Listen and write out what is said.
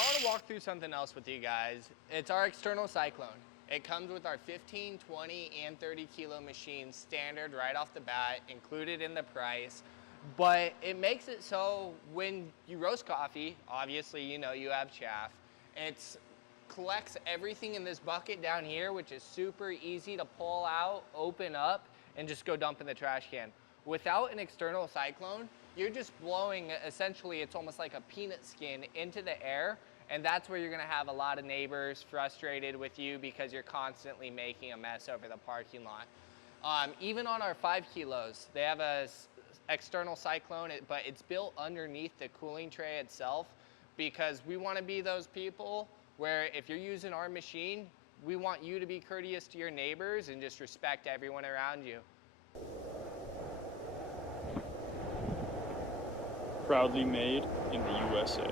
I want to walk through something else with you guys. It's our external cyclone. It comes with our 15, 20, and 30 kilo machines standard right off the bat, included in the price. But it makes it so when you roast coffee, obviously you know you have chaff. It collects everything in this bucket down here, which is super easy to pull out, open up, and just go dump in the trash can. Without an external cyclone, you're just blowing, essentially, it's almost like a peanut skin into the air, and that's where you're gonna have a lot of neighbors frustrated with you because you're constantly making a mess over the parking lot. Even on our 5 kilos, they have a external cyclone, but it's built underneath the cooling tray itself because we wanna be those people where if you're using our machine, we want you to be courteous to your neighbors and just respect everyone around you. Proudly made in the USA.